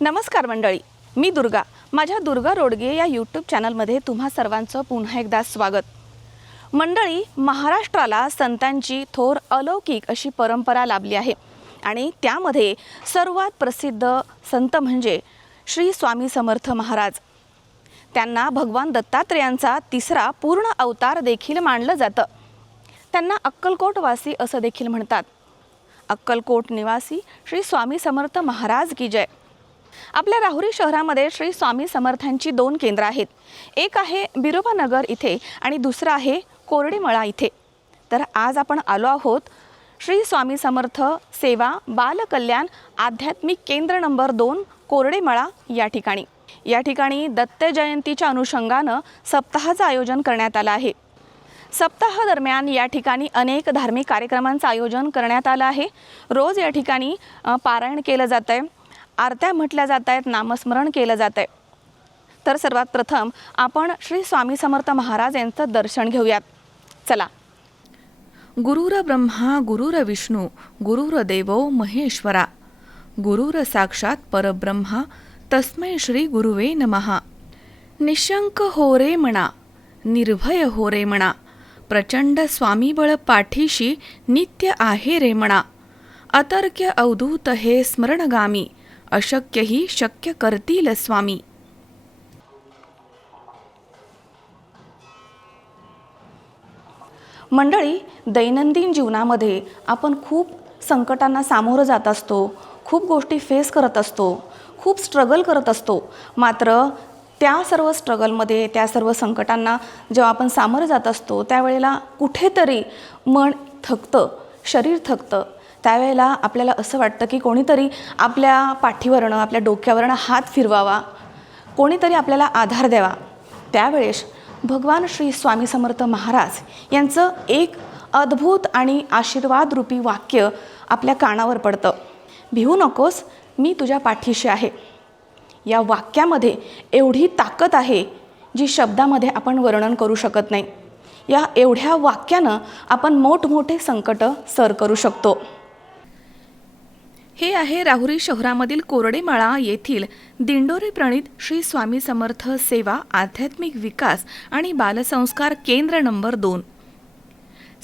नमस्कार मंडळी, मी दुर्गा. माझ्या दुर्गा रोडगे या यूट्यूब चॅनलमध्ये तुम्हा सर्वांचं पुन्हा एकदा स्वागत. मंडळी, महाराष्ट्राला संतांची थोर अलौकिक अशी परंपरा लाभली आहे आणि त्यामध्ये सर्वात प्रसिद्ध संत म्हणजे श्री स्वामी समर्थ महाराज. त्यांना भगवान दत्तात्रेयांचा तिसरा पूर्ण अवतार देखील मानलं जातं. त्यांना अक्कलकोटवासी असं देखील म्हणतात. अक्कलकोट निवासी श्री स्वामी समर्थ महाराज की जय. आपल्या राहुरी शहरामध्ये श्री स्वामी समर्थांची 2 केंद्र आहेत. एक आहे बिरोबा नगर इथे आणि दुसरं आहे कोरडेमळा इथे. तर आज आपण आलो आहोत श्री स्वामी समर्थ सेवा बालकल्याण आध्यात्मिक केंद्र नंबर 2 कोरडेमळा या ठिकाणी. या ठिकाणी दत्त जयंतीच्या अनुषंगानं सप्ताहाचं आयोजन करण्यात आलं आहे. सप्ताह दरम्यान या ठिकाणी अनेक धार्मिक कार्यक्रमांचं आयोजन करण्यात आलं आहे. रोज या ठिकाणी पारायण केलं जातं आहे, आरत्या म्हटल्या जात आहेत, नामस्मरण केलं जात आहे. तर सर्वात प्रथम आपण श्री स्वामी समर्थ महाराज यांचं दर्शन घेऊयात. चला. गुरुर ब्रह्मा गुरुर विष्णू गुरुर देवो महेश्वरा गुरुर साक्षात परब्रह्मा तस्मै श्री गुरुवे नमः. निशंक हो रे म्हणा, निर्भय हो रे म्हणा, प्रचंड स्वामीबळ पाठीशी नित्य आहे रे म्हणा. अतर्क्य अवधूत हे स्मरणगामी, अशक्य ही शक्य करतील स्वामी. मंडळी, दैनंदिन जीवनामध्ये आपण खूप संकटांना सामोरं जात असतो, खूप गोष्टी फेस करत असतो, खूप स्ट्रगल करत असतो. मात्र त्या सर्व स्ट्रगलमध्ये, त्या सर्व संकटांना जेव्हा आपण सामोरं जात असतो त्यावेळेला कुठेतरी मन थकतं, शरीर थकतं. त्यावेळेला आपल्याला असं वाटतं की कोणीतरी आपल्या पाठीवरनं, आपल्या डोक्यावरनं हात फिरवावा, कोणीतरी आपल्याला आधार द्यावा. त्यावेळेस भगवान श्री स्वामी समर्थ महाराज यांचं एक अद्भुत आणि आशीर्वादरूपी वाक्य आपल्या कानावर पडतं. भिवू नकोस, मी तुझ्या पाठीशी आहे. या वाक्यामध्ये एवढी ताकद आहे जी शब्दामध्ये आपण वर्णन करू शकत नाही. या एवढ्या वाक्यानं आपण मोठमोठे संकट सर करू शकतो. हे आहे राहुरी शहरामधील कोरडेमाळा येथील दिंडोरी प्रणित श्री स्वामी समर्थ सेवा आध्यात्मिक विकास आणि बालसंस्कार केंद्र नंबर 2.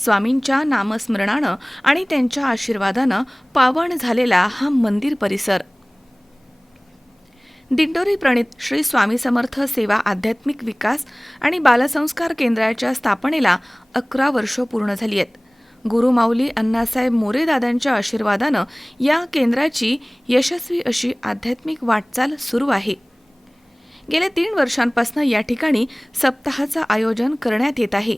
स्वामींच्या नामस्मरणानं आणि त्यांच्या आशीर्वादानं पावन झालेला हा मंदिर परिसर. दिंडोरी प्रणित श्री स्वामी समर्थ सेवा आध्यात्मिक विकास आणि बालसंस्कार केंद्राच्या स्थापनेला 11 वर्ष पूर्ण झाली आहेत. गुरुमाऊली अण्णासाहेब मोरे दादांच्या आशीर्वादानं या केंद्राची यशस्वी अशी आध्यात्मिक वाटचाल सुरू आहे. गेल्या 3 वर्षांपासून या ठिकाणी सप्ताहाचं आयोजन करण्यात येत आहे.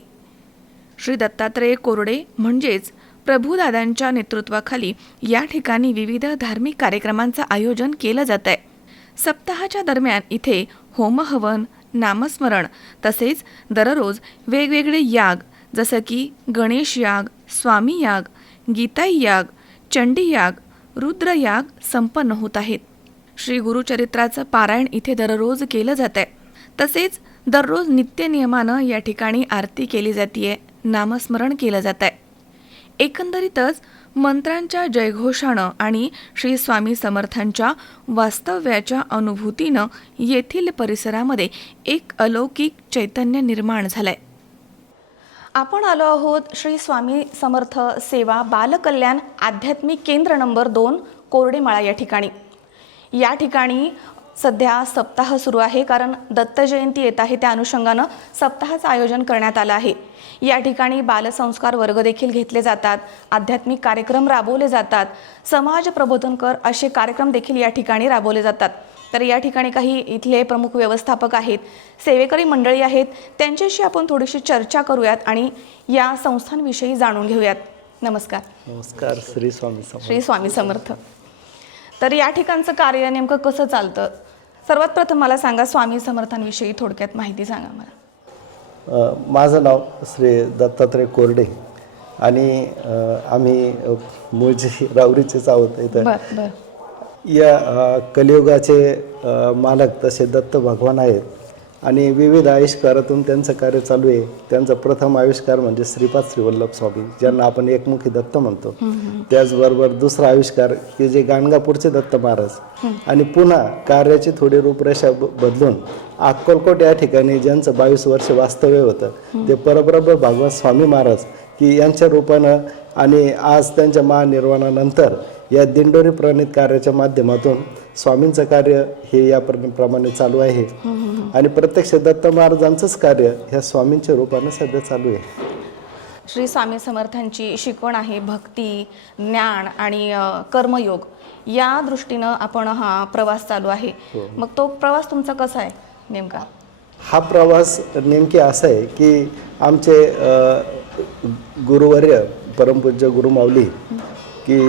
श्री दत्तात्रेय कोरडे म्हणजेच प्रभुदादांच्या नेतृत्वाखाली या ठिकाणी विविध धार्मिक कार्यक्रमांचं आयोजन केलं जात आहे. सप्ताहाच्या दरम्यान इथे होमहवन, नामस्मरण तसेच दररोज वेगवेगळे याग जसं की गणेश याग, स्वामी याग, गीताई याग, चंडी याग, रुद्र याग संपन्न होत आहेत. श्री गुरुचरित्राचं पारायण इथे दररोज केलं जात आहे. तसेच दररोज नित्यनियमानं या ठिकाणी आरती केली जाते, नामस्मरण केलं जात आहे. एकंदरीतच मंत्रांच्या जयघोषानं आणि श्री स्वामी समर्थांच्या वास्तव्याच्या अनुभूतीनं येथील परिसरामध्ये एक अलौकिक चैतन्य निर्माण झालंय. आपण आलो आहोत श्री स्वामी समर्थ सेवा बालकल्याण आध्यात्मिक केंद्र नंबर 2 कोरडेमाळा या ठिकाणी. या ठिकाणी सध्या सप्ताह सुरू आहे, कारण दत्त जयंती येत आहे. त्या अनुषंगानं सप्ताहाचं आयोजन करण्यात आलं आहे. या ठिकाणी बालसंस्कार वर्ग देखील घेतले जातात, आध्यात्मिक कार्यक्रम राबवले जातात, समाज प्रबोधनकर असे कार्यक्रम देखील या ठिकाणी राबवले जातात. तर या ठिकाणी काही इथले प्रमुख व्यवस्थापक आहेत, सेवेकरी मंडळी आहेत, त्यांच्याशी आपण थोडीशी चर्चा करूयात आणि या संस्थांविषयी जाणून घेऊयात. नमस्कार. नमस्कार. श्री स्वामी समर्थ. श्री स्वामी समर्थ. तर या ठिकाणचं कार्य नेमकं कसं चालतं? सर्वात प्रथम मला सांगा, स्वामी समर्थांविषयी थोडक्यात माहिती सांगा मला. माझं नाव श्री दत्तात्रय कोरडे आणि आम्ही मूळचे राहुरीचेच आहोत. इथं या कलियुगाचे मालक तसे दत्त भगवान आहेत आणि विविध आविष्कारातून त्यांचं कार्य चालू आहे. त्यांचा प्रथम आविष्कार म्हणजे श्रीपाद श्रीवल्लभ स्वामी, ज्यांना आपण एकमुखी दत्त म्हणतो. त्याचबरोबर दुसरा आविष्कार की जे गाणगापूरचे दत्त महाराज, आणि पुन्हा कार्याची थोडी रूपरेषा बदलून अक्कलकोट या ठिकाणी ज्यांचं 22 वर्ष वास्तव्य होतं ते परब्रह्म भागवत स्वामी महाराज की यांच्या रूपानं, आणि आज त्यांच्या महानिर्वाणानंतर या दिंडोरी प्रणित कार्याच्या माध्यमातून स्वामींचं कार्य हे या प्रमाणे चालू आहे. आणि प्रत्यक्ष दत्त महाराजांचंच कार्य ह्या स्वामींच्या रूपानं सध्या चालू आहे. श्री स्वामी समर्थांची शिकवण आहे भक्ती, ज्ञान आणि कर्मयोग, या दृष्टीनं आपण हा प्रवास चालू आहे. मग तो प्रवास तुमचा कसा आहे नेमका? हा प्रवास नेमके असा आहे की आमचे गुरुवर्य परमपूज्य गुरु माऊली की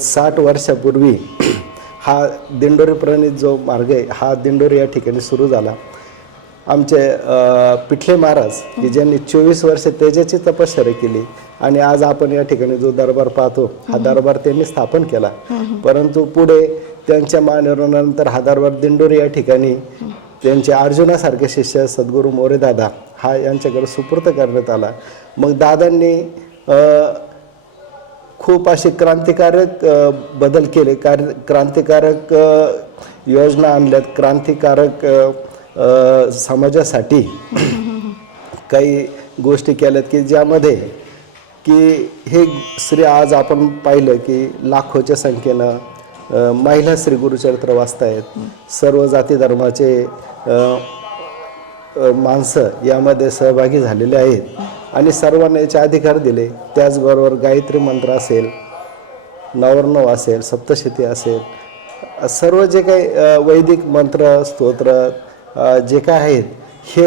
60 वर्षापूर्वी हा दिंडोरी प्रणित जो मार्ग आहे हा दिंडोरी या ठिकाणी सुरू झाला. आमचे पिठले महाराज की ज्यांनी 24 वर्ष तेजाची तपश्चर्या केली, आणि आज आपण या ठिकाणी जो दरबार पाहतो हा दरबार त्यांनी स्थापन केला. परंतु पुढे त्यांच्या महानिर्वाणानंतर हा दरबार दिंडोरी या ठिकाणी त्यांचे अर्जुनासारखे शिष्य सद्गुरू मोरे दादा हा यांच्याकडे सुपूर्त करण्यात आला. मग दादांनी खूप असे क्रांतिकारक बदल केले, क्रांतिकारक योजना आणल्यात, क्रांतिकारक समाजासाठी काही गोष्टी केल्यात की ज्यामध्ये की हे श्री आज आपण पाहिलं की लाखोच्या संख्येनं महिला श्री गुरुचरित्र वाचतायत. सर्व जाती धर्माचे माणसं यामध्ये सहभागी झालेले आहेत आणि सर्वांना याचे अधिकार दिले. त्याचबरोबर गायत्री मंत्र असेल, नवरनव असेल, सप्तशती असेल, सर्व जे काही वैदिक मंत्र स्तोत्र जे काय आहेत हे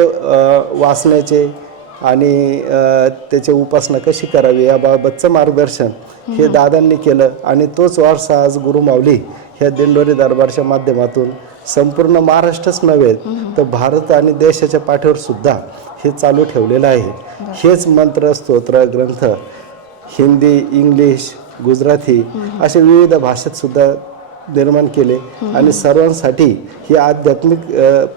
वाचण्याचे आणि त्याची उपासना कशी करावी याबाबतचं मार्गदर्शन हे दादांनी केलं. आणि तोच वारसा आज गुरु माऊली ह्या दिंडोरी दरबारच्या माध्यमातून संपूर्ण महाराष्ट्रच नव्हे तर भारत आणि देशाच्या पाठीवर सुद्धा हे चालू ठेवलेलं आहे. हेच मंत्र स्तोत्र ग्रंथ हिंदी, इंग्लिश, गुजराती असे विविध भाषेत सुद्धा निर्माण केले आणि सर्वांसाठी ही आध्यात्मिक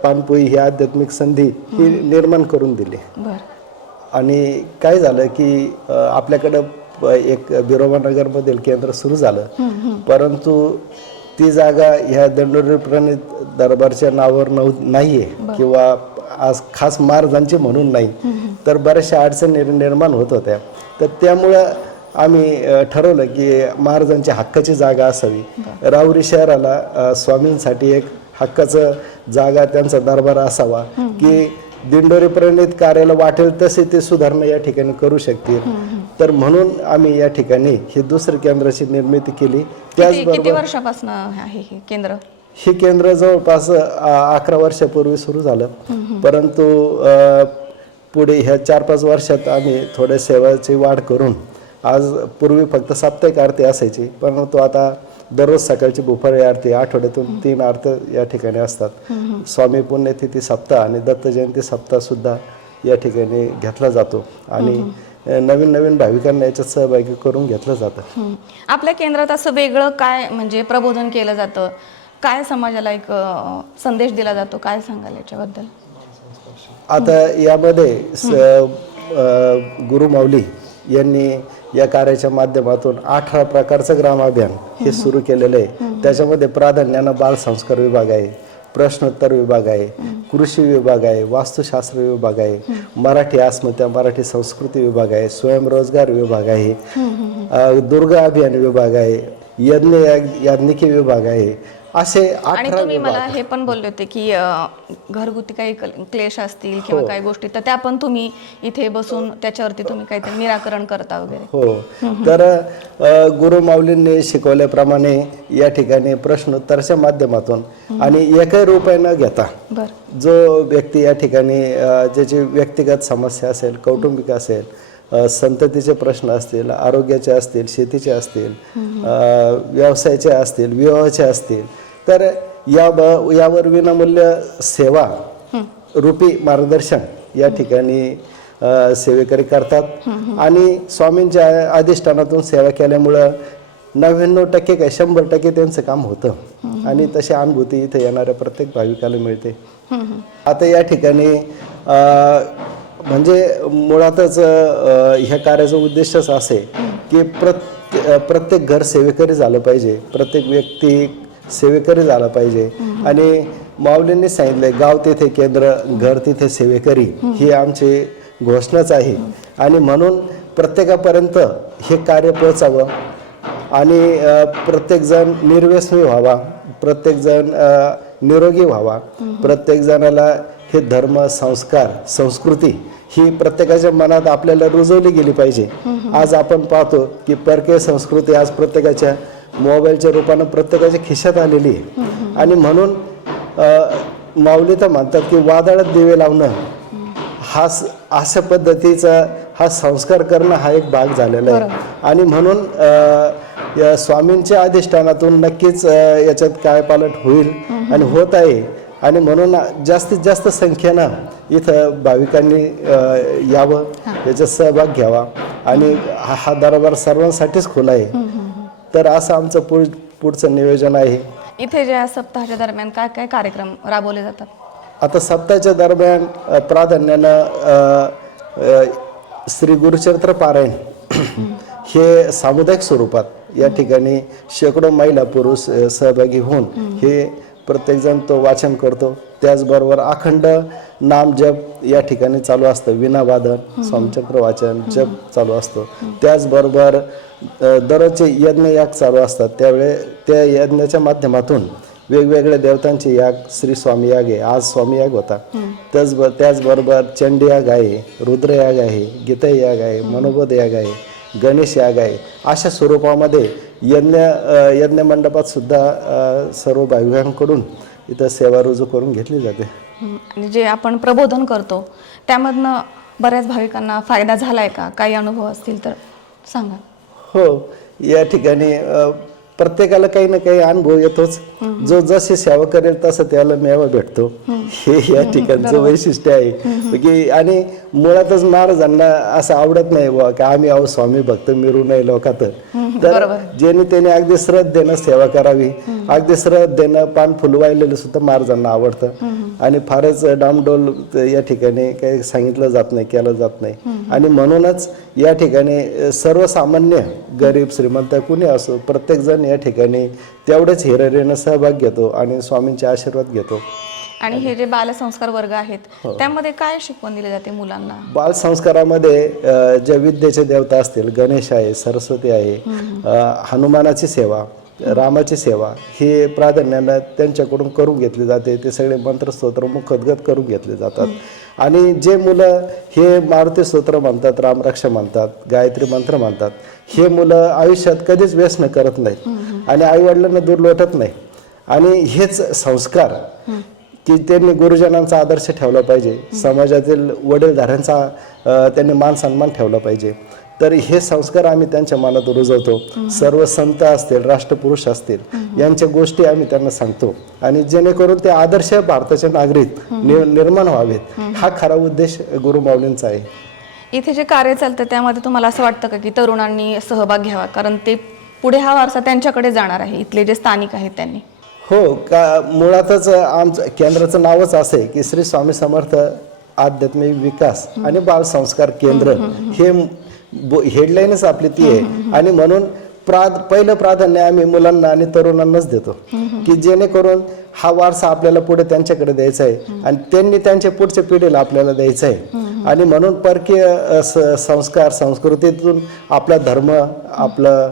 पानपोई, ही आध्यात्मिक संधी ही निर्माण करून दिली. आणि काय झालं की आपल्याकडं एक बिरोबानगरमधील केंद्र सुरू झालं, परंतु ती जागा ह्या दिंडोरी प्रणित दरबारच्या नावावर नाही आहे किंवा आज खास महाराजांची म्हणून नाही, तर बऱ्याचशा अडचणी निर्माण होत होत्या. तर त्यामुळं आम्ही ठरवलं की महाराजांची हक्काची जागा असावी. राहुरी शहराला स्वामींसाठी एक हक्काचं जागा, त्यांचा दरबार असावा की दिंडोरी प्रणित कार्याला वाटेल तसे ते सुधारणा या ठिकाणी करू शकतील. तर म्हणून आम्ही या ठिकाणी ही दुसरी केंद्राची निर्मिती केली. त्याचबरोबर किती वर्षापासून आहे हे केंद्र? हे केंद्र जवळपास 11 वर्षापूर्वी सुरू झालं, परंतु पुढे ह्या 4-5 वर्षात आम्ही थोड्या सेवाची वाढ करून आज पूर्वी फक्त साप्ताहिक आरती असायची, परंतु आता दररोज सकाळची भुपाळी आरती, आठवड्यातून 3 आरती या ठिकाणी असतात. स्वामी पुण्यतिथी सप्ताह आणि दत्त जयंती सप्ताह सुद्धा या ठिकाणी घेतला जातो आणि नवीन नवीन भाविकांना याच्यात सहभागी करून घेतलं जातं. आपल्या केंद्रात असं वेगळं काय म्हणजे प्रबोधन केलं जातं, काय समाजाला एक संदेश दिला जातो, काय सांगाल याच्याबद्दल? आता यामध्ये गुरु माऊली यांनी या कार्याच्या माध्यमातून 18 प्रकारचं ग्राम अभियान हे सुरू केलेलं आहे. त्याच्यामध्ये प्राधान्यानं बालसंस्कार विभाग आहे, प्रश्नोत्तर विभाग आहे, कृषी विभाग आहे, वास्तुशास्त्र विभाग आहे, मराठी अस्मिता मराठी संस्कृती विभाग आहे, स्वयंरोजगार विभाग आहे, दुर्गा अभियान विभाग आहे, याज्ञिकी विभाग आहे. असे 18 तुम्ही मला हे पण बोलले होते की घरगुती काही क्लेश असतील किंवा काही गोष्टी तर त्या पण तुम्ही इथे बसून त्याच्यावरती तुम्ही काहीतरी निराकरण करता वगैरे. हो, तर गुरु माऊलींनी शिकवल्याप्रमाणे या ठिकाणी प्रश्नोत्तरच्या माध्यमातून आणि एकही रुपये न घेता जो व्यक्ती या ठिकाणी ज्याची व्यक्तिगत समस्या असेल, कौटुंबिक असेल, संततीचे प्रश्न असतील, आरोग्याचे असतील, शेतीचे असतील, व्यवसायाचे असतील, विवाहाचे असतील, तर यावर विनामूल्य सेवा रूपी मार्गदर्शन या ठिकाणी सेवेकरी करतात. आणि स्वामींच्या अधिष्ठानातून सेवा केल्यामुळं 99% काय 100% त्यांचं काम होतं आणि तशी अनुभूती इथे येणाऱ्या प्रत्येक भाविकाला मिळते. आता या ठिकाणी म्हणजे मुळातच ह्या कार्याचा उद्देशच असे की प्रत्येक घर सेवेकरी झालं पाहिजे, प्रत्येक व्यक्ती सेवेकरी झाला पाहिजे. आणि माऊलींनी सांगितले गाव तिथे केंद्र, घर तिथे सेवेकरी, ही आमची घोषणाच आहे. आणि म्हणून प्रत्येकापर्यंत हे कार्य पोहोचावं आणि प्रत्येकजण निर्व्यसनी व्हावा, प्रत्येकजण निरोगी व्हावा, प्रत्येक जणाला हे धर्म, संस्कार, संस्कृती ही प्रत्येकाच्या मनात आपल्याला रुजवली गेली पाहिजे. आज आपण पाहतो की परकीय संस्कृती आज प्रत्येकाच्या मोबाईलच्या रूपानं प्रत्येकाच्या खिशात आलेली आहे. आणि म्हणून माऊली तर म्हणतात की वादळात दिवे लावणं हा अशा पद्धतीचा हा संस्कार करणं हा एक भाग झालेला आहे. आणि म्हणून या स्वामींच्या अधिष्ठानातून नक्कीच याच्यात कायपालट होईल आणि होत आहे. आणि म्हणून जास्तीत जास्त संख्येनं इथं भाविकांनी यावं, याच्यात सहभाग घ्यावा. आणि हा दरबार सर्वांसाठीच खुला आहे. तर असं आमचं पुढचं नियोजन आहे. इथे ज्या सप्ताहाच्या दरम्यान काय काय कार्यक्रम राबवले जातात? आता सप्ताहाच्या दरम्यान प्राधान्यानं श्री गुरुचरित्र पारायण हे सामुदायिक स्वरूपात या ठिकाणी शेकडो महिला पुरुष सहभागी होऊन हे प्रत्येकजण तो वाचन करतो. त्याचबरोबर अखंड नाम जप या ठिकाणी चालू असतं, विनावादन स्वामीचक्र वाचन जप चालू असतो. त्याचबरोबर दररोजचे यज्ञ याग चालू असतात. त्यावेळे त्या यज्ञाच्या माध्यमातून वेगवेगळ्या देवतांचे याग, श्री स्वामी याग आहे, आज स्वामी याग होता. त्याचबरोबर चंडी याग आहे, रुद्र याग आहे, गीता याग आहे, मनोबोध याग आहे, गणेश याग आहे. अशा स्वरूपामध्ये यज्ञ मंडपात सुद्धा सर्व भाविकांकडून इथं सेवा रुजू करून घेतली जाते. आणि जे आपण प्रबोधन करतो त्यामधनं बऱ्याच भाविकांना फायदा झालाय का? काही अनुभव असतील तर सांगा. हो, या ठिकाणी प्रत्येकाला काही ना काही अनुभव येतोच. जो जशी सेवा करेल तसं त्याला मेवा भेटतो, हे या ठिकाणचं वैशिष्ट्य आहे. की आणि मुळातच महाराजांना असं आवडत नाही बुवा की आम्ही आहो स्वामी भक्त मिरू नये लोकात. तर ज्याने त्याने अगदी श्रद्धेनं सेवा करावी, अगदी श्रद्धेनं पान फुलवायलेलं सुद्धा महाराजांना आवडतं. आणि फारच डामडोल या ठिकाणी काही सांगितलं जात नाही, केलं जात नाही. आणि म्हणूनच या ठिकाणी सर्वसामान्य गरीब श्रीमंत कुणी असो प्रत्येक जण या ठिकाणी तेवढेच हिरिरीनं सहभाग घेतो आणि स्वामींचे आशीर्वाद घेतो. आणि हे जे बालसंस्कार वर्ग आहेत त्यामध्ये काय शिकवण दिली जाते मुलांना? बालसंस्कारामध्ये ज्या विद्येचे देवता असतील, गणेश आहे, सरस्वती आहे, हनुमानाची सेवा, रामाची सेवा हे प्राधान्यानं त्यांच्याकडून करून घेतली जाते. ते सगळे मंत्रस्तोत्र मुखोद्गत करून घेतले जातात. आणि जे मुलं हे मारुती स्तोत्र म्हणतात, रामरक्षा म्हणतात, गायत्री मंत्र म्हणतात, हे मुलं आयुष्यात कधीच व्यसन करत नाहीत आणि आईवडिलांना दूर लोटत नाही. आणि हेच संस्कार की त्यांनी गुरुजनांचा आदर्श ठेवला पाहिजे, समाजातील वडीलधाऱ्यांचा त्यांनी मान सन्मान ठेवला पाहिजे. तर हे संस्कार आम्ही त्यांच्या मनात रुजवतो. सर्व संत असतील, राष्ट्रपुरुष असतील, यांच्या गोष्टी आम्ही त्यांना सांगतो आणि जेणेकरून ते आदर्श भारताचे नागरिक निर्माण व्हावेत, हा खरा उद्देश गुरु माऊलींचा आहे. इथे जे कार्य चालतं त्यामध्ये तुम्हाला असं वाटतं का की तरुणांनी सहभाग घ्यावा, कारण ते पुढे हा वारसा त्यांच्याकडे जाणार आहे, इथले जे स्थानिक आहेत त्यांनी? हो, का मुळातच आमचं केंद्राचं नावच असं आहे की श्री स्वामी समर्थ आध्यात्मिक विकास आणि बालसंस्कार केंद्र, हे हेडलाईनच आपली ती आहे. आणि म्हणून पहिलं प्राधान्य आम्ही मुलांना आणि तरुणांनाच देतो की जेणेकरून हा वारसा आपल्याला पुढे त्यांच्याकडे द्यायचा आहे आणि त्यांनी त्यांच्या पुढच्या पिढीला आपल्याला द्यायचा आहे. आणि म्हणून परकीय संस्कार संस्कृतीतून आपला धर्म, आपलं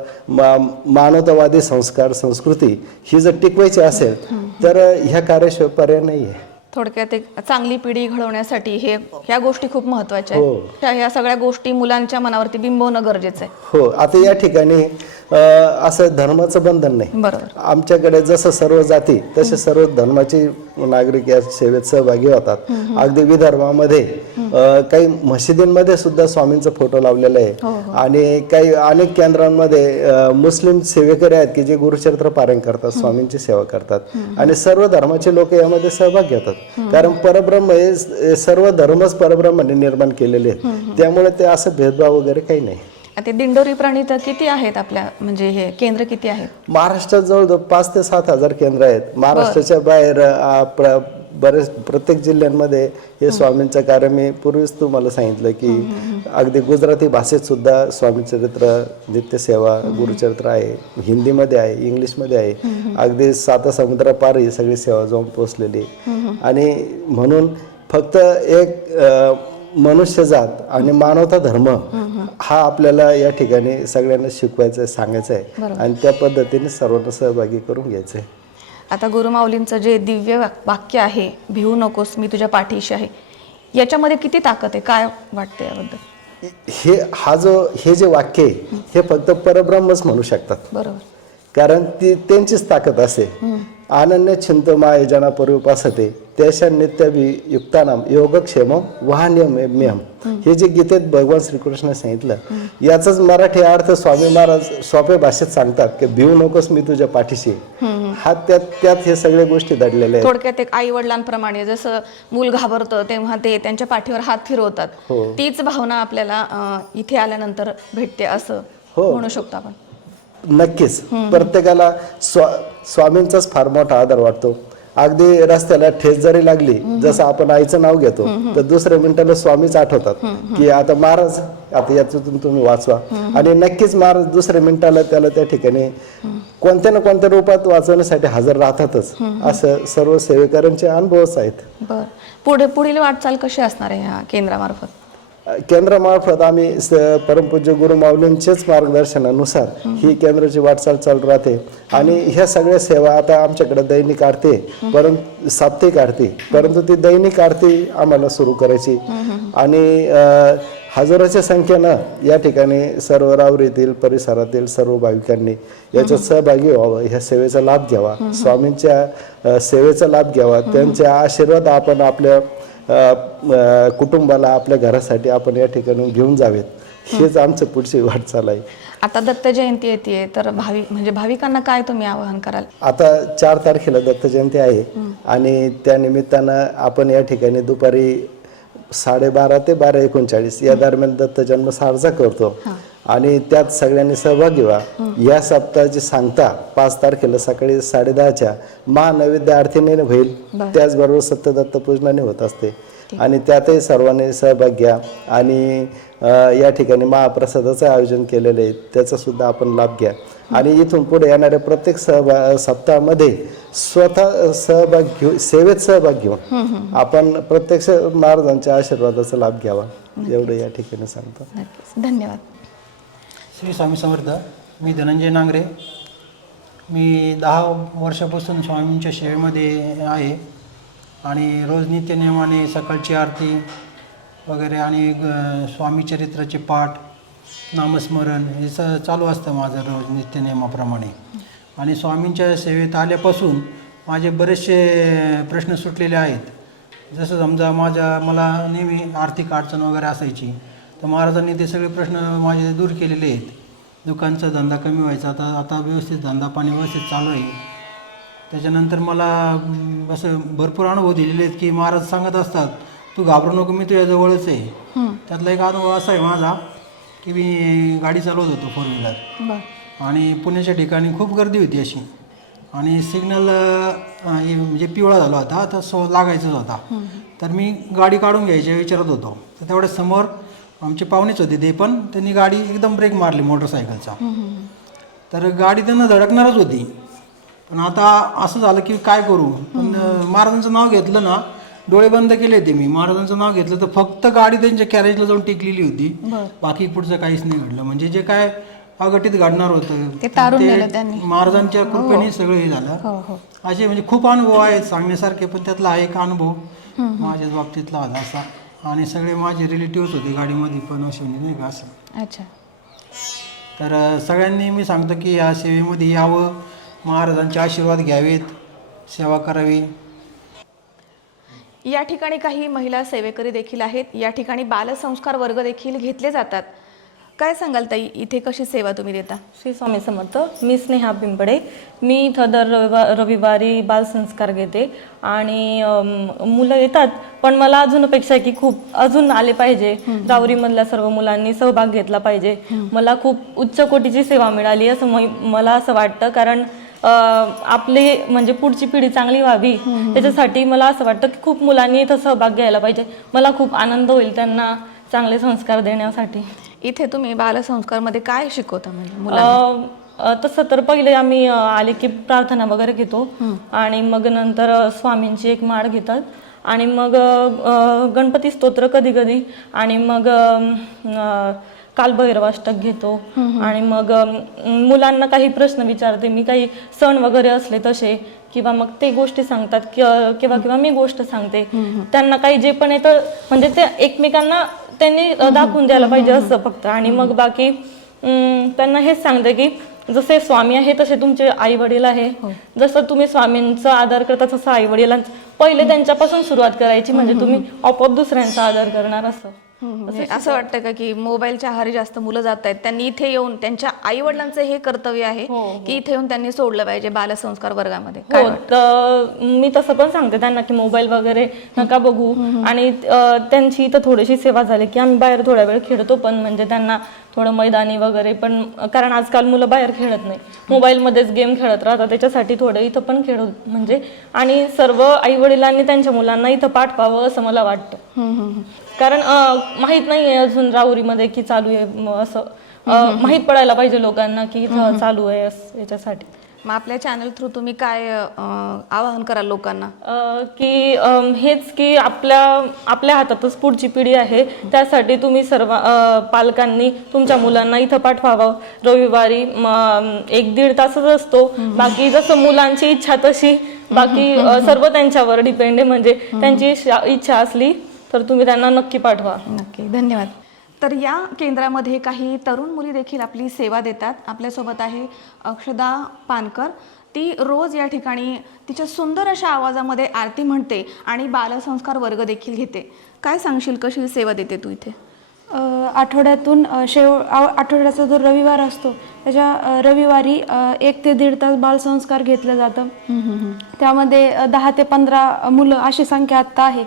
मानवतावादी संस्कार संस्कृती ही जर टिकवायची असेल तर ह्या कार्याशिवाय पर्याय नाही आहे. थोडक्यात एक चांगली पिढी घडवण्यासाठी ह्या गोष्टी खूप महत्त्वाच्या आहेत. ह्या सगळ्या गोष्टी मुलांच्या मनावरती बिंबवणं गरजेचं आहे. हो, आता या ठिकाणी असं धर्माचं बंधन नाही. बरोबर. आमच्याकडे जसं सर्व जाती तसे सर्व धर्माचे नागरिक या सेवेत सहभागी होतात. अगदी विदर्भामध्ये काही मशिदींमध्ये सुद्धा स्वामींचा फोटो लावलेला आहे. आणि काही अनेक केंद्रांमध्ये मुस्लिम सेवेकरी आहेत की जे गुरुचरित्र पारायण करतात, स्वामींची सेवा करतात. आणि सर्व धर्माचे लोक यामध्ये सहभाग घेतात. कारण परब्रह्म हे सर्व धर्मच परब्रह्माने निर्माण केलेले आहेत. त्यामुळे ते असं भेदभाव वगैरे काही नाही. ते दिंडोरी प्रणित किती आहेत आपल्या, म्हणजे हे केंद्र किती आहेत? महाराष्ट्रात जवळ 5,000 ते 7,000 केंद्र आहेत. महाराष्ट्राच्या बाहेर बरेच प्रत्येक जिल्ह्यांमध्ये हे स्वामींचं कार्य मी पूर्वीच तुम्हाला सांगितलं की अगदी गुजराती भाषेत सुद्धा स्वामी चरित्र, नित्यसेवा, गुरुचरित्र आहे, हिंदीमध्ये आहे, इंग्लिशमध्ये आहे, अगदी 7 समुद्रापार ही सगळी सेवा जाऊन पोचलेली. आणि म्हणून फक्त एक मनुष्यजात आणि मानवता धर्म हा आपल्याला या ठिकाणी सगळ्यांना शिकवायचा आहे, सांगायचं आहे आणि त्या पद्धतीने सर्वांना सहभागी करून घ्यायचं आहे. आता गुरुमाऊलींचं जे दिव्य वाक्य आहे, भिवू नकोस मी तुझ्या पाठीशी आहे, याच्यामध्ये किती ताकद आहे, काय वाटतं याबद्दल? हे जे वाक्य आहे हे फक्त परब्रह्मच म्हणू शकतात. बरोबर. कारण ती त्यांचीच ताकद असे. अनन्य चिंतो माय जना परिउपासते त्याच्या नित्यवी युक्तानाम योगक्षेम वाहन्यमेहम. हे जे गीतेत भगवान श्रीकृष्ण सांगितलं याचाच मराठी अर्थ स्वामी महाराज सोप्या भाषेत सांगतात की भिवू नकोस मी तुझ्या पाठीशी. हा त्यात हे सगळ्या गोष्टी दडलेल्या आहेत. थोडक्यात एक आई वडिलांप्रमाणे जसं मूल घाबरतं तेव्हा ते त्यांच्या पाठीवर हात फिरवतात, तीच भावना आपल्याला इथे आल्यानंतर भेटते असं म्हणू शकतो आपण. नक्कीच प्रत्येकाला स्वामींचाच फार मोठा आदर वाटतो. अगदी रस्त्याला ठेच जरी लागली, जसं आपण आईचं नाव घेतो तर दुसऱ्या मिनिटाला स्वामीच आठवतात की आता महाराज आता याच्यातून तुम्ही वाचवा. आणि नक्कीच महाराज दुसऱ्या मिनिटाला त्याला त्या ठिकाणी कोणत्या ना कोणत्या रूपात वाचवण्यासाठी हजर राहतातच. असं सर्व सेवेकरांचे अनुभवच आहेत. पुढील वाटचाल कशी असणार आहे ह्या केंद्रामार्फत? केंद्रामार्फत आम्ही परमपूज्य गुरुमाऊलींचेच मार्गदर्शनानुसार ही केंद्राची वाटचाल चालू राहते. आणि ह्या सगळ्या सेवा आता आमच्याकडे दैनिक आरती, परंतु साप्ताहिक आरती, परंतु ती दैनिक आरती आम्हाला सुरू करायची. आणि हजारोच्या संख्येनं या ठिकाणी सर्व रावरीतील परिसरातील सर्व भाविकांनी याच्यात सहभागी व्हावं, ह्या सेवेचा लाभ घ्यावा, स्वामींच्या सेवेचा लाभ घ्यावा. त्यांचे आशीर्वाद आपण आपल्या कुटुंबाला, आपल्या घरासाठी आपण या ठिकाणी घेऊन जावेत, हेच आमचं पुढची वाटचाल आहे. आता दत्त जयंती येते तर भाविकांना काय तुम्ही आवाहन कराल? आता 4 तारखेला दत्त जयंती आहे आणि त्या निमित्तानं आपण या ठिकाणी दुपारी 12:30 ते 12:39 या दरम्यान दत्त जन्म साजरा करतो. आणि त्यात सगळ्यांनी सहभागी व्हा. या सप्ताहाची सांगता 5 तारखेला सकाळी 10:30च्या महानैवेद्य आरतीने होईल. त्याचबरोबर सत्यदत्त पूजनाने होत असते आणि त्यातही सर्वांनी सहभाग घ्या. आणि या ठिकाणी महाप्रसादाचं आयोजन केलेलं आहे, त्याचा सुद्धा आपण लाभ घ्या. आणि इथून पुढे येणाऱ्या प्रत्येक सप्ताहामध्ये स्वतः सहभाग घेऊन, सेवेत सहभाग घेऊन आपण प्रत्यक्ष महाराजांच्या आशीर्वादाचा लाभ घ्यावा, एवढं या ठिकाणी सांगतो. धन्यवाद. श्री स्वामी समर्थ. मी धनंजय नांगरे. मी 10 वर्षापासून स्वामींच्या सेवेमध्ये आहे आणि रोज नित्यनियमाने सकाळची आरती वगैरे आणि स्वामी चरित्राचे पाठ, नामस्मरण हे चालू असतं माझं रोज नित्यनियमाप्रमाणे. आणि स्वामींच्या सेवेत आल्यापासून माझे बरेचसे प्रश्न सुटलेले आहेत. जसं समजा मला नेहमी आर्थिक अडचण वगैरे असायची, तर महाराजांनी ते सगळे प्रश्न माझे दूर केलेले आहेत. दुकानचा धंदा कमी व्हायचा, आता व्यवस्थित धंदा पाणी व्यवस्थित चालू आहे. त्याच्यानंतर मला असं भरपूर अनुभव दिलेले आहेत की महाराज सांगत असतात तू घाबरू नको, मी तुझ्या जवळच आहे. त्यातला एक अनुभव असा आहे माझा की मी गाडी चालवत होतो 4 व्हीलर आणि पुण्याच्या ठिकाणी खूप गर्दी होती अशी, आणि सिग्नल म्हणजे पिवळा झाला होता, आता लागायचाच होता. तर मी गाडी काढून घ्यायच्या विचारत होतो, तर तेवढ्या समोर आमचे पाहुणेच होते ते पण, त्यांनी गाडी एकदम ब्रेक मारली मोटरसायकलचा. तर गाडी त्यांना धडकणारच होती, पण आता असं झालं की काय करू. पण महाराजांचं नाव घेतलं ना, डोळे बंद केले होते मी, महाराजांचं नाव घेतलं तर फक्त गाडी त्यांच्या कॅरेजला जाऊन टिकलेली होती, बाकी पुढचं काहीच नाही घडलं. म्हणजे जे काय अघटित घडणार होतं ते महाराजांच्या कृपेने सगळं हे झालं. असे म्हणजे खूप अनुभव आहेत सांगण्यासारखे, पण त्यातला एक अनुभव माझ्याच बाबतीतला होता असा. आणि सगळे माझे रिलेटिव्हच होते गाडीमध्ये पण, असे म्हणजे नाही का असं. अच्छा. तर सगळ्यांनी मी सांगतो की या सेवेमध्ये यावं, महाराजांचे आशीर्वाद घ्यावेत, सेवा करावी. या ठिकाणी काही महिला सेवेकरी देखील आहेत. या ठिकाणी बालसंस्कार वर्ग देखील घेतले जातात. काय सांगाल ताई, इथे कशी सेवा तुम्ही देता? श्री स्वामी समर्थ. मी स्नेहा पिंपडे. मी इथं दर रविवारी बालसंस्कार घेते आणि मुलं येतात, पण मला अजून अपेक्षा आहे की खूप अजून आले पाहिजे. रावरीमधल्या सर्व मुलांनी सहभाग घेतला पाहिजे. मला खूप उच्च कोटीची सेवा मिळाली असं मला असं वाटतं, कारण आपली म्हणजे पुढची पिढी चांगली व्हावी त्याच्यासाठी मला असं वाटतं की खूप मुलांनी इथं सहभाग घ्यायला पाहिजे. मला खूप आनंद होईल त्यांना चांगले संस्कार देण्यासाठी. इथे तुम्ही बालसंस्कारमध्ये काय शिकवता म्हणजे मुलांना? तसं तर पहिले आम्ही आले की प्रार्थना वगैरे घेतो आणि मग नंतर स्वामींची एक माळ घेतात आणि मग गणपती स्तोत्र कधी कधी आणि मग कालभैरवाष्टक घेतो आणि मग मुलांना काही प्रश्न विचारते मी, काही सण वगैरे असले तसे, किंवा मग ते गोष्टी सांगतात किंवा मी गोष्ट सांगते त्यांना. काही जे पण येतं म्हणजे ते एकमेकांना त्यांनी दाखवून द्यायला पाहिजे असं फक्त. आणि मग बाकी त्यांना हेच सांगते की जसे स्वामी आहे तसे तुमचे आई वडील आहे, जसं तुम्ही स्वामींचा आदर करता तसं आई वडिलांचा पहिले त्यांच्यापासून सुरुवात करायची, म्हणजे तुम्ही आपोआप दुसऱ्यांचा आदर करणार असं. म्हणजे असं वाटतं का की मोबाईलच्या आहारी जास्त मुलं जात आहेत, त्यांनी इथे येऊन त्यांच्या आई वडिलांचं हे कर्तव्य आहे की इथे येऊन त्यांनी सोडलं पाहिजे बालसंस्कार वर्गामध्ये? हो, तर मी तसं पण सांगते त्यांना की मोबाईल वगैरे नका बघू. आणि त्यांची इथं थोडीशी सेवा झाली की आम्ही बाहेर थोडा वेळ खेळतो पण, म्हणजे त्यांना थोडं मैदानी वगैरे पण, कारण आजकाल मुलं बाहेर खेळत नाही, मोबाईलमध्येच गेम खेळत राहतात, त्याच्यासाठी थोडं इथं पण खेळ म्हणजे. आणि सर्व आई वडिलांनी त्यांच्या मुलांना इथं पाठवावं असं मला वाटतं. कारण माहित नाही अजून राहुरीमध्ये की चालू आहे असं माहित पडायला पाहिजे लोकांना की इथं चालू आहे याच्यासाठी. मग आपल्या चॅनल थ्रू तुम्ही काय आवाहन कराल लोकांना? की हेच की आपल्या हातातच पुढची पिढी आहे, त्यासाठी तुम्ही सर्व पालकांनी तुमच्या मुलांना इथं पाठवावं. रविवारी 1-1.5 तासच असतो, बाकी जसं मुलांची इच्छा तशी, बाकी सर्व त्यांच्यावर डिपेंड आहे. म्हणजे त्यांची इच्छा असली तर तुम्ही त्यांना नक्की पाठवा. नक्की, धन्यवाद. तर या केंद्रामध्ये काही तरुण मुली देखील आपली सेवा देतात. आपल्यासोबत आहे अक्षदा पानकर. ती रोज या ठिकाणी तिच्या सुंदर अशा आवाजामध्ये आरती म्हणते आणि बालसंस्कार वर्ग देखील घेते. काय सांगशील, कशी सेवा देते तू इथे? आठवड्यातून आठवड्याचा जो रविवार असतो त्याच्या रविवारी 1 ते 1.5 तास बालसंस्कार घेतलं जातं. त्यामध्ये 10 ते 15 मुलं अशी संख्या आत्ता आहे.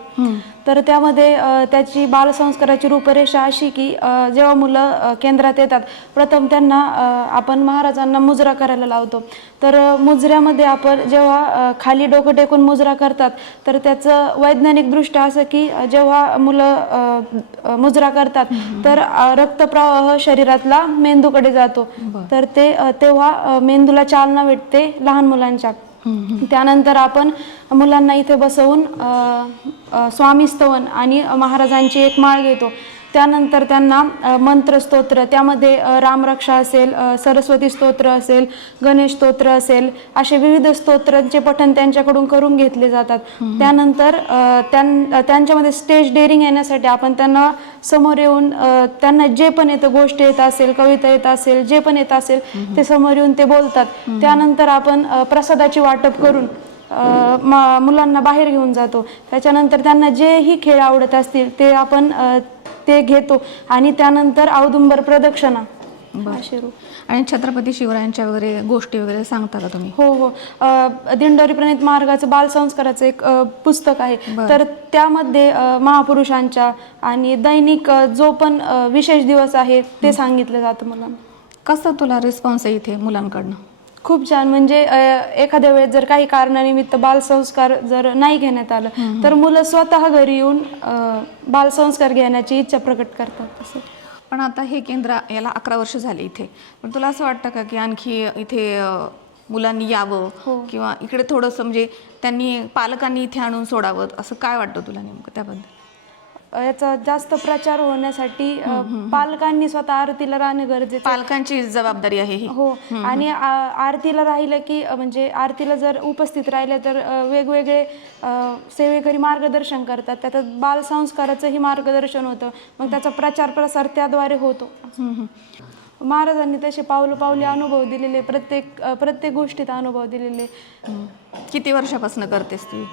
तर त्यामध्ये त्याची बालसंस्काराची रूपरेषा अशी की जेव्हा मुलं केंद्रात येतात प्रथम त्यांना आपण महाराजांना मुजरा करायला लावतो. तर मुजऱ्यामध्ये आपण जेव्हा खाली डोकं टेकून मुजरा करतात तर त्याचं वैज्ञानिकदृष्ट्या असं की जेव्हा मुलं मुजरा करतात तर रक्तप्रवाह शरीरातला मेंदूकडे जातो, तर तेव्हा मेंदूला चालना भेटते लहान मुलांच्या. त्यानंतर आपण मुलांना इथे बसवून स्वामी स्तवन आणि महाराजांची एक माळ घेतो. त्यानंतर त्यांना मंत्रस्तोत्र, त्यामध्ये रामरक्षा असेल, सरस्वती स्तोत्र असेल, गणेश स्तोत्र असेल, असे विविध स्तोत्रांचे पठण त्यांच्याकडून करून घेतले जातात. त्यानंतर त्यांच्यामध्ये स्टेज डेअरिंग येण्यासाठी आपण त्यांना समोर येऊन त्यांना जे पण येतं, गोष्ट येत असेल, कविता येत असेल, जे पण येत असेल ते समोर येऊन ते बोलतात. त्यानंतर आपण प्रसादाची वाटप करून मुलांना बाहेर घेऊन जातो. त्याच्यानंतर त्यांना जेही खेळ आवडत असतील ते आपण ते घेतो आणि त्यानंतर औदुंबर प्रदक्षिणा. आणि छत्रपती शिवरायांच्या वगैरे गोष्टी वगैरे सांगता का तुम्ही? हो, दिंडोरी प्रणित मार्गाचं बालसंस्काराचं एक पुस्तक आहे. तर त्यामध्ये महापुरुषांच्या आणि दैनिक जो पण विशेष दिवस आहे ते सांगितलं जातं मुलांना. कसं तुला रिस्पॉन्स आहे इथे मुलांकडनं? खूप छान. म्हणजे एखाद्या वेळेस जर काही कारणानिमित्त बालसंस्कार जर नाही घेण्यात आलं तर मुलं स्वतः घरी येऊन बालसंस्कार घेण्याची इच्छा प्रकट करतात. असं. पण आता हे केंद्र याला 11 वर्ष झाले इथे, पण तुला असं वाटतं का की आणखी इथे मुलांनी यावं किंवा इकडे थोडंसं म्हणजे त्यांनी पालकांनी इथे आणून सोडावं, असं काय वाटतं तुला नेमकं त्याबद्दल? याचा जास्त प्रचार होण्यासाठी पालकांनी स्वतः आरतीला राहणं गरजेचं. पालकांची जबाबदारी आहे ही. हो, आणि आरतीला राहिलं की म्हणजे आरतीला जर उपस्थित राहिले तर वेगवेगळे सेवेकरी मार्गदर्शन करतात, त्यात बालसंस्काराचंही मार्गदर्शन होतं, मग त्याचा प्रचार प्रसार त्याद्वारे होतो. महाराजांनी तसे पावलोपावली अनुभव दिलेले, प्रत्येक गोष्टीत अनुभव दिलेले. किती वर्षापासून करतेस तू?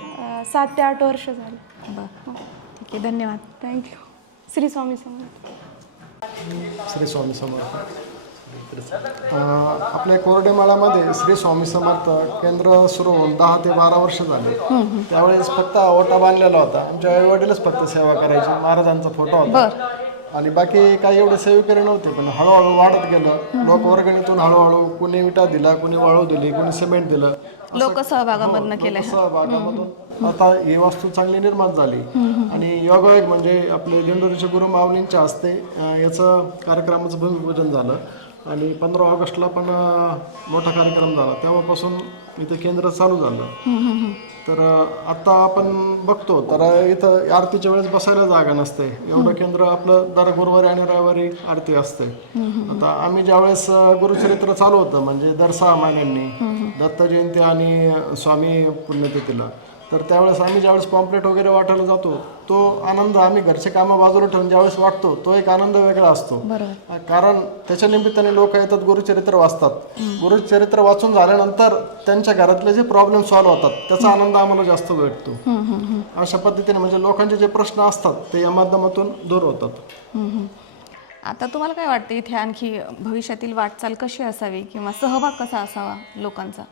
7 ते 8 वर्ष झाले. बरं, ठीक आहे, धन्यवाद. थँक्यू. श्री स्वामी समर्थ. श्री स्वामी समर्थ. आपल्या कोरडेमाळामध्ये श्री स्वामी समर्थ केंद्र सुरू होऊन 10 ते 12 वर्ष झाले. त्यावेळेस फक्त ओटा बांधलेला होता. आमच्या आई वडीलच फक्त सेवा करायचे. महाराजांचा फोटो होता आणि बाकी काही एवढे सेवेकरी नव्हते, पण हळूहळू वाढत गेलं. लोकवर्गणीतून हळूहळू कुणी विटा दिला, कुणी वाळू दिली, कुणी सिमेंट दिलं. लोकसहभागामधनं केलंय. सहभागामधून आता ही वास्तू चांगली निर्माण झाली. आणि योगायोग म्हणजे आपले दिंडोरीचे गुरु माऊलींच्या हस्ते याचं कार्यक्रमाचं भूमिपूजन झालं आणि 15 ऑगस्टला पण मोठा कार्यक्रम झाला. तेव्हापासून इथं केंद्र चालू झालं. तर आता आपण बघतो तर इथं आरतीच्या वेळेस बसायला जागा नसते. एवढं केंद्र आपलं दर गुरुवारी आणि रविवारी आरती असते. आता आम्ही ज्यावेळेस गुरुचरित्र चालू होतं म्हणजे दर 6 महिन्यांनी दत्त जयंती आणि स्वामी पुण्यतिथीला, तर त्यावेळेस आम्ही ज्यावेळेस पॉम्पलेट वगैरे वाटायला जातो तो आनंद आम्ही घरचे कामं बाजूला ठेवून ज्यावेळेस वाटतो तो एक आनंद वेगळा असतो. कारण त्याच्या निमित्ताने लोक येतात, गुरुचरित्र वाचतात. गुरुचरित्र वाचून झाल्यानंतर त्यांच्या घरातले जे प्रॉब्लेम सॉल्व्ह होतात त्याचा आनंद आम्हाला जास्त भेटतो. अशा पद्धतीने म्हणजे लोकांचे जे प्रश्न असतात ते या माध्यमातून दूर होतात. आता तुम्हाला काय वाटतं इथे आणखी भविष्यातील वाटचाल कशी असावी किंवा सहभाग कसा असावा लोकांचा?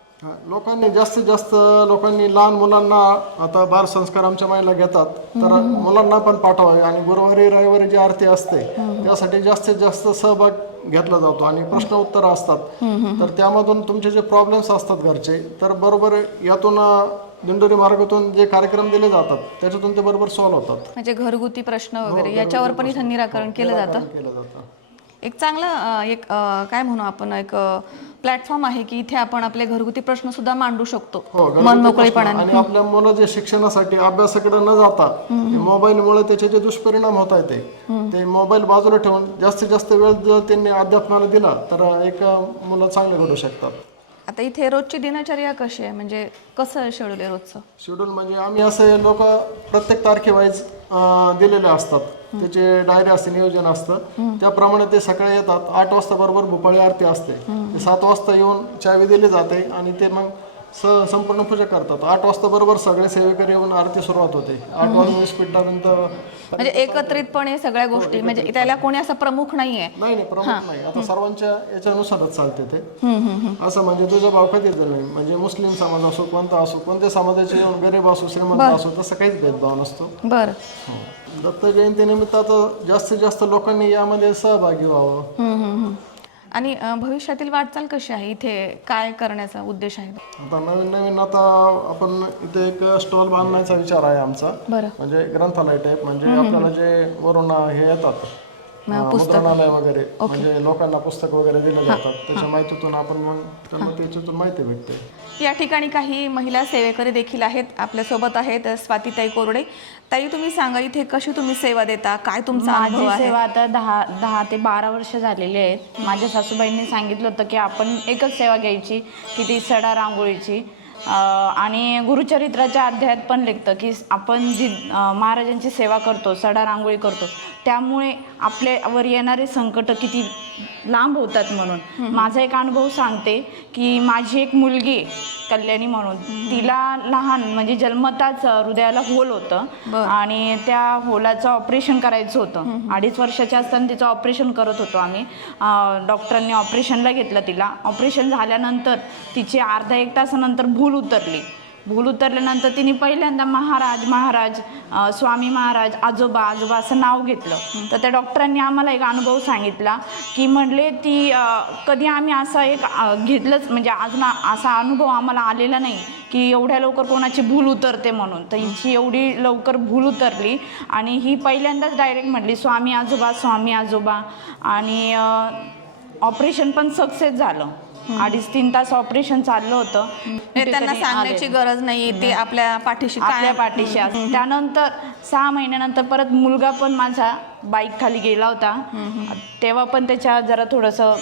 लोकांनी जास्तीत जास्त लहान मुलांना आता बाल संस्कार आमच्या महिला घेतात तर मुलांना पण पाठवावे आणि गुरुवारी रविवारी जी आरती असते त्यासाठी जास्तीत जास्त सहभाग घेतला जातो आणि प्रश्न उत्तर असतात. तर त्यामधून तुमचे जे प्रॉब्लेम्स असतात घरचे तर बरोबर यातून दिंडोरी मार्गातून जे कार्यक्रम दिले जातात त्याच्यातून ते बरोबर सॉल्व्ह होतात. म्हणजे घरगुती प्रश्न वगैरे याच्यावर पण इथं निराकरण केलं जातं. एक चांगला काय म्हणू आपण एक प्लॅटफॉर्म आहे की इथे आपण आपले घरगुती प्रश्न सुद्धा मांडू शकतो मनमोकळेपणाने. आणि आपल्या मुलं जे शिक्षणासाठी अभ्यासाकडे न जाता मोबाईलमुळे त्याचे जे दुष्परिणाम होत आहेत ते मोबाईल बाजूला ठेवून जास्तीत जास्त वेळ जर त्यांनी अध्यात्माला दिला तर एक मुलं चांगले घडू शकतात. आता इथे रोजची दिनचर्या कशी आहे, म्हणजे कसं शेड्यूल आहे रोजचं? शेड्यूल म्हणजे आम्ही असे लोक प्रत्येक तारखेवाईज दिलेले असतात. त्याचे डायरी असते, नियोजन असतं. त्याप्रमाणे ते सकाळी येतात. 8 वाजता बरोबर भोपाळी आरती असते. ते 7 वाजता येऊन चावी दिली जाते आणि ते मग संपूर्ण पूजा करतात. 8 वाजता बरोबर सगळे सेवेकरी येऊन आरती सुरुवात होते. 8 वाजून 20 मिनिटापर्यंत म्हणजे एकत्रितपणे सगळ्या गोष्टी, म्हणजे त्याला कोणी असं प्रमुख नाहीये? नाही प्रमुख नाही. आता सर्वांच्या याच्यानुसारच चालते ते. असं म्हणजे तुझा भाव कधीच नाही. म्हणजे मुस्लिम समाज असो, कोणता असो, कोणत्या समाजाचे येऊन गरीब असो, श्रीमंत असो, तसं काहीच भेदभाव नसतो. बरं. दत्त जयंती निमित्त जास्तीत जास्त लोकांनी यामध्ये सहभागी व्हावं. आणि भविष्यातील वाटचाल कशी आहे, इथे काय करण्याचा उद्देश आहे? आता नवीन आता आपण इथे एक स्टॉल बांधण्याचा विचार आहे आमचा. म्हणजे ग्रंथालय टाईप, म्हणजे आपल्याला जे वरून हे येतात मुद्रणालय वगैरे, म्हणजे लोकांना पुस्तक वगैरे दिले जातात त्याच्या माहितीतून आपण मग त्यांना त्याच्यातून माहिती भेटते. या ठिकाणी काही महिला सेवेकरी देखील आहेत, आपल्यासोबत आहेत स्वातीताई कोरडे. ताई, तुम्ही सांगा इथे कशी तुम्ही सेवा देता, काय तुमचा अनुभव आहे? सेवा आता 10 ते 12 वर्ष झालेली आहेत. माझ्या सासूबाईंनी सांगितलं होतं की आपण एकच सेवा घ्यायची की ती सडा रांगोळीची. आणि गुरुचरित्राच्या अध्यायात पण लिखतं की आपण जी महाराजांची सेवा करतो, सडा रांगोळी करतो, त्यामुळे आपल्यावर येणारे संकट किती लांब होतात. म्हणून माझा एक अनुभव सांगते की माझी एक मुलगी कल्याणी म्हणून, तिला लहान म्हणजे जन्मताच हृदयाला होल होतं आणि त्या होलाचं ऑपरेशन करायचं होतं. 2.5 वर्षाच्या असताना तिचं ऑपरेशन करत होतो आम्ही. डॉक्टरांनी ऑपरेशनला घेतलं तिला. ऑपरेशन झाल्यानंतर तिची अर्धा 1 तासानंतर भूल उतरल्यानंतर तिने पहिल्यांदा महाराज स्वामी महाराज, आजोबा असं नाव घेतलं. तर त्या डॉक्टरांनी आम्हाला एक अनुभव सांगितला की म्हणले ती कधी आम्ही असा एक घेतलंच म्हणजे अजून असा अनुभव आम्हाला आलेला नाही की एवढ्या लवकर कोणाची भूल उतरते म्हणून. तर हिची एवढी लवकर भूल उतरली आणि ही पहिल्यांदाच डायरेक्ट म्हटली स्वामी आजोबा. आणि ऑपरेशन पण सक्सेस झालं. 2.5-3 तास ऑपरेशन चाललं होतं. त्यांना सांगण्याची गरज नाही, ते आपल्या पाठीशी त्यानंतर 6 महिन्यानंतर परत मुलगा पण माझा बाईक खाली गेला होता. तेव्हा पण त्याच्या जरा थोडंसं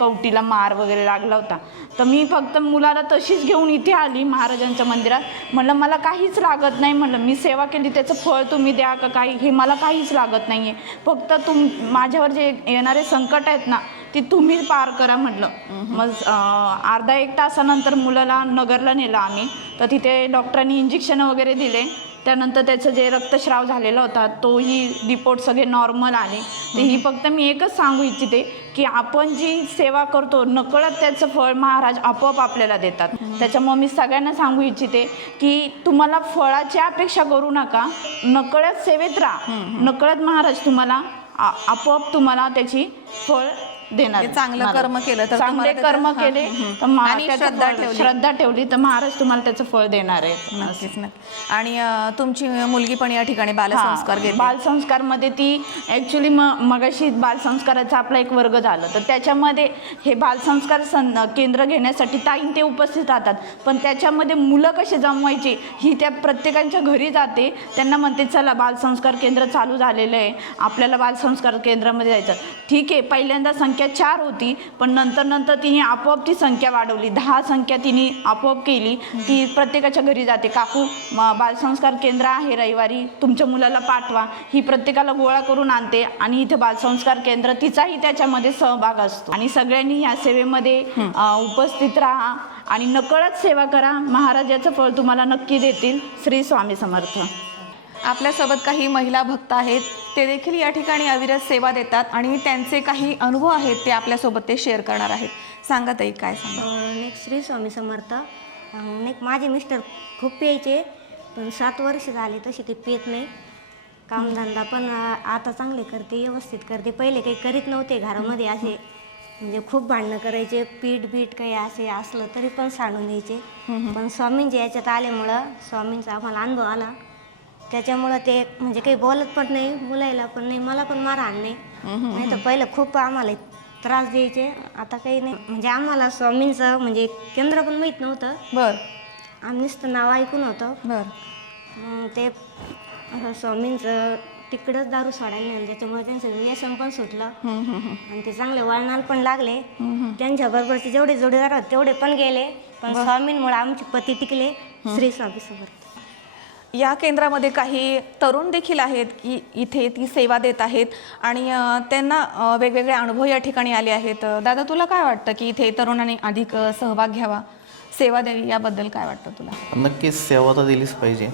कवटीला मार वगैरे लागला होता. तर मी फक्त मुलाला तशीच घेऊन इथे आली महाराजांच्या मंदिरात. म्हणलं मला काहीच लागत नाही, म्हणलं मी सेवा केली त्याचं फळ तुम्ही द्या का काही, हे मला काहीच लागत नाही आहे. फक्त माझ्यावर जे येणारे संकट आहेत ना ती तुम्ही पार करा म्हटलं. मग अर्धा 1 तासानंतर मुलाला नगरला नेलं आम्ही. तर तिथे डॉक्टरांनी इंजेक्शन वगैरे दिले. त्यानंतर त्याचं जे रक्तस्राव झालेला होता तोही रिपोर्ट सगळे नॉर्मल आले. तर ही फक्त मी एकच सांगू इच्छिते की आपण जी सेवा करतो नकळत त्याचं फळ महाराज आपोआप आपल्याला देतात. त्याच्यामुळे मी सगळ्यांना सांगू इच्छिते की तुम्हाला फळाची अपेक्षा करू नका, नकळत सेवेत राहा. नकळत महाराज तुम्हाला आपोआप तुम्हाला त्याची फळ देणार. म्हणजे चांगलं कर्म केलं तर चांगले तुम्हाला त्याचं- कर्म हां, केले तर आणि त्याचं श्रद्धा फळ- ठेवली. श्रद्धा ठेवली तर महाराज तुम्हाला त्याचं फळ देणार आहेत. नक्कीच नक्की. आणि तुमची मुलगी पण या ठिकाणी बालसंस्कार घेते. बालसंस्कारमध्ये ती ॲक्च्युली मगाशी बालसंस्काराचा आपला एक वर्ग झाला तर त्याच्यामध्ये हे बालसंस्कार केंद्र घेण्यासाठी ताईन ते उपस्थित राहतात. पण त्याच्यामध्ये मुलं कसे जमवायची ही त्या प्रत्येकाच्या घरी जाते, त्यांना म्हणते चला बालसंस्कार केंद्र चालू झालेलं आहे, आपल्याला बालसंस्कार केंद्रामध्ये जायचं. ठीक आहे, पहिल्यांदा संख्या 4 होती, पण नंतर तिने आपोआप ती संख्या वाढवली, 10 संख्या तिने आपोआप केली. ती प्रत्येकाच्या घरी जाते, काकू बालसंस्कार केंद्र आहे रविवारी, तुमच्या मुलाला पाठवा. ही प्रत्येकाला गोळा करून आणते आणि इथे बालसंस्कार केंद्र तिचाही त्याच्यामध्ये सहभाग असतो. आणि सगळ्यांनी या सेवेमध्ये उपस्थित राहा आणि नकळत सेवा करा. महाराजाचं फळ तुम्हाला नक्की देतील. श्री स्वामी समर्थ. आपल्यासोबत काही महिला भक्त आहेत, ते देखील या ठिकाणी अविरत सेवा देतात आणि त्यांचे काही अनुभव आहेत ते आपल्यासोबत ते शेअर करणार आहेत. सांगा ताई, काय सांगा? नेक्स्ट श्री स्वामी समर्थ. माझे मिस्टर खूप प्यायचे, पण 7 वर्ष झाले तशी ते पित नाही. कामधंदा पण आता चांगले करते, व्यवस्थित करते. पहिले काही करीत नव्हते घरामध्ये, असे म्हणजे खूप भांडणं करायचे, पीठ काही असे असलं तरी पण सांडून द्यायचे. पण स्वामींचे याच्यात आल्यामुळं स्वामींचा आम्हाला अनुभव आला, त्याच्यामुळं ते म्हणजे काही बोलत पण नाही, बोलायला पण नाही, मला पण मारहाण नाही. नाही तर पहिलं खूप आम्हाला त्रास द्यायचे, आता काही नाही. म्हणजे आम्हाला स्वामींचं म्हणजे केंद्र पण माहीत नव्हतं, आम्ही नुसतं नाव ऐकून होतं. मग ते स्वामींचं तिकडंच दारू सोडायला नाही, त्याच्यामुळे त्यांचं व्यसन पण सुटलं आणि ते चांगले वळणाला पण लागले. त्यांच्याबरोबरचे जेवढे जोडीदार होते तेवढे पण गेले, पण स्वामींमुळे आमचे पती टिकले. श्री स्वामी समर्थ. या केंद्रामध्ये काही तरुण देखील आहेत की इथे ती सेवा देत आहेत आणि त्यांना वेगवेगळे अनुभव या ठिकाणी आले आहेत. दादा, तुला काय वाटतं की इथे तरुणांनी अधिक सहभाग घ्यावा, सेवा द्यावी, याबद्दल काय वाटतं तुला? नक्कीच सेवा तर दिलीच पाहिजे.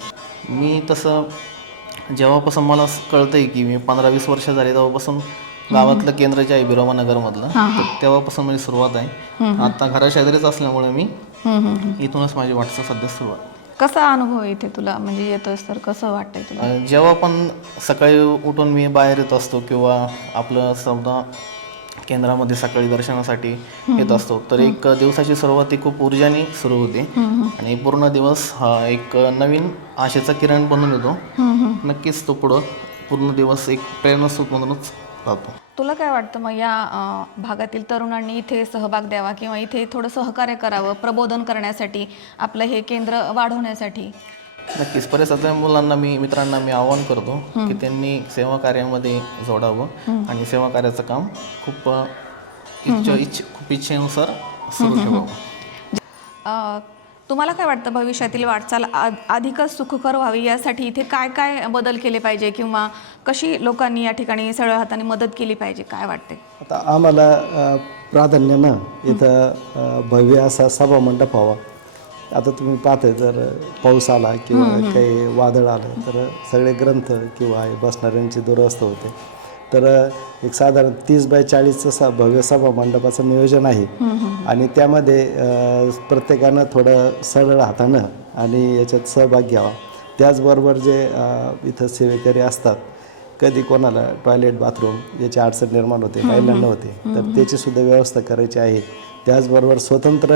मी तसं जेव्हापासून मला कळतं आहे की मी 15-20 वर्ष झाले तेव्हापासून गावातलं केंद्र जे आहे बिरोबा नगरमधलं, तर तेव्हापासून माझी सुरुवात आहे. आता घराशेजारीच असल्यामुळे मी इथूनच माझी वाटचाल सध्या सुरुवात. कसा अनुभव इथे तुला, म्हणजे येतोस तर कसं वाटतंय तुला? जेव्हा पण सकाळी उठून मी बाहेर येत असतो किंवा आपलं समजा केंद्रामध्ये सकाळी दर्शनासाठी येत असतो, तर एक दिवसाची सुरुवात ही खूप ऊर्जाने सुरू होते आणि पूर्ण दिवस हा एक नवीन आशेचा किरण बनून येतो. नक्कीच तो पुढं पूर्ण दिवस एक प्रेरणास्रोत म्हणूनच राहतो. तुला काय वाटतं मग या भागातील तरुणांनी इथे सहभाग द्यावा किंवा इथे थोडं सहकार्य करावं प्रबोधन करण्यासाठी, आपलं हे केंद्र वाढवण्यासाठी? नक्कीच परिसरातल्या मुलांना मित्रांना मी आवाहन करतो की त्यांनी सेवा कार्यामध्ये जोडावं आणि सेवा कार्याचं काम खूप इच्छेनुसार सुरू ठेवावं. तुम्हाला काय वाटतं भविष्यातील वाटचाल अधिकच सुखकर व्हावी यासाठी इथे काय काय बदल केले पाहिजे किंवा कशी लोकांनी या ठिकाणी सरळ हाताने मदत केली पाहिजे, काय वाटते? आता आम्हाला प्राधान्यानं इथं भव्य असा सभा मंडप हवा. आता तुम्ही पाहताय, जर पाऊस आला किंवा काही वादळ आलं तर सगळे ग्रंथ किंवा बसणाऱ्यांची दुरवस्था होते. तर एक साधारण 30 बाय 40चं भव्य सभा मंडपाचं नियोजन आहे आणि त्यामध्ये प्रत्येकानं थोडं सरळ हातानं आणि याच्यात सहभाग घ्यावा. त्याचबरोबर जे इथं सेवेकरी असतात, कधी कोणाला टॉयलेट बाथरूम याची अडचण निर्माण होते, महिलांना होते, तर त्याचीसुद्धा व्यवस्था करायची आहे. त्याचबरोबर स्वतंत्र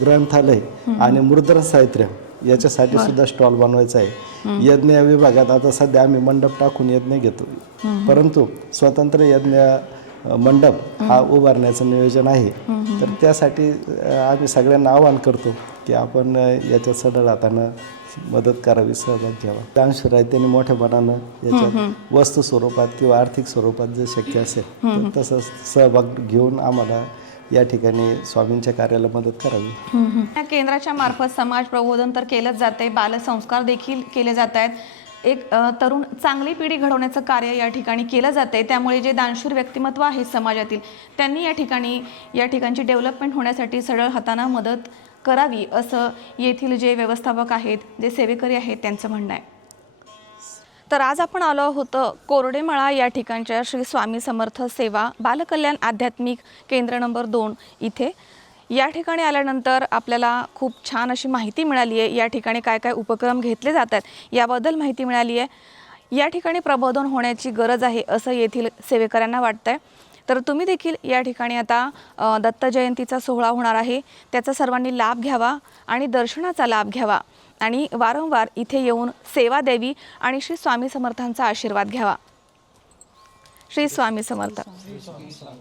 ग्रंथालय आणि मुद्रण साहित्य याच्यासाठी सुद्धा स्टॉल बनवायचा आहे. यज्ञ विभागात आता सध्या आम्ही मंडप टाकून यज्ञ घेतो, परंतु स्वतंत्र यज्ञ मंडप हा उभारण्याचं नियोजन आहे. तर त्यासाठी आम्ही सगळ्यांना आवाहन करतो की आपण याच्यात सडळ हातानं मदत करावी, सहभाग घ्यावा. दानशूर आहे त्यांनी मोठ्यापणानं याच्यात वस्तू स्वरूपात किंवा आर्थिक स्वरूपात जे शक्य असेल तर तसं सहभाग घेऊन आम्हाला या ठिकाणी स्वामींच्या कार्याला मदत करावी. या केंद्राच्या मार्फत समाज प्रबोधन तर केलंच जाते, बालसंस्कार देखील केले जात आहेत. एक तरुण चांगली पिढी घडवण्याचं कार्य या ठिकाणी केलं जाते. त्यामुळे जे दानशूर व्यक्तिमत्व आहेत समाजातील, त्यांनी या ठिकाणची डेव्हलपमेंट होण्यासाठी सरळ हाताने मदत करावी, असं येथील जे व्यवस्थापक आहेत, जे सेवेकरी आहेत, त्यांचं म्हणणं आहे. तर आज आपण आलो होतो कोरडेमळा या ठिकाणच्या श्री स्वामी समर्थ सेवा बालकल्याण आध्यात्मिक केंद्र नंबर 2 इथे. या ठिकाणी आल्यानंतर आपल्याला खूप छान अशी माहिती मिळाली आहे. या ठिकाणी काय काय उपक्रम घेतले जातात याबद्दल माहिती मिळाली आहे. या ठिकाणी प्रबोधन होण्याची गरज आहे असं येथील सेवेकऱ्यांना वाटतंय. तर तुम्ही देखील या ठिकाणी आता दत्त जयंतीचा सोहळा होणार आहे, त्याचा सर्वांनी लाभ घ्यावा आणि दर्शनाचा लाभ घ्यावा आणि वारंवार इथे येऊन सेवा द्यावी आणि श्री स्वामी समर्थांचा आशीर्वाद घ्यावा. श्री स्वामी समर्थ.